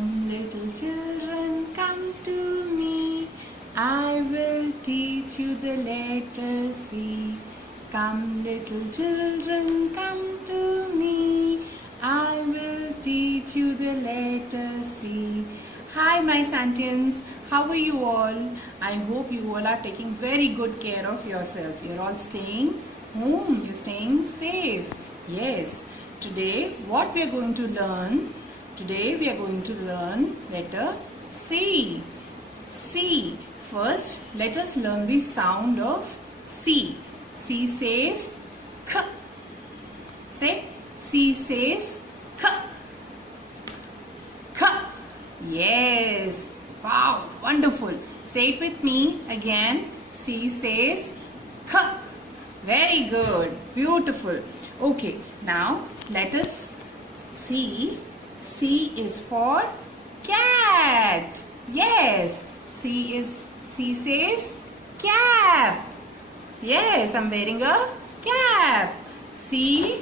Come, little children, come to me. I will teach you the letter C. Come, little children, come to me. I will teach you the letter C. Hi, my Santians. How are you all? I hope you all are taking very good care of yourself. You're all staying home. You're staying safe. Yes. Today, what we are going to learn? Today, we are going to learn letter C. C. First, let us learn the sound of C. C says K. Say, C says K. K. Yes. Wow, wonderful. Say it with me again. C says K. Very good. Beautiful. Okay, now let us see. C is for cat. Yes. C says cap. Yes, I'm wearing a cap. C,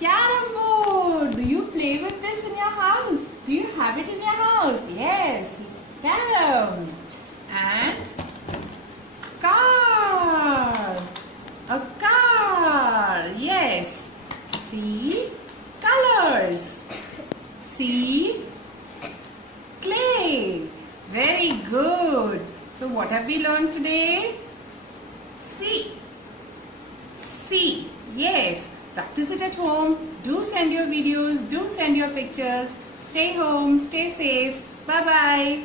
carom board. Do you play with this in your house? Do you have it in your house? Yes, carom. And car. A car. Yes. C, colors. C, clay. Very good. So what have we learned today? C. C. Yes. Practice it at home. Do send your videos. Do send your pictures. Stay home. Stay safe. Bye-bye.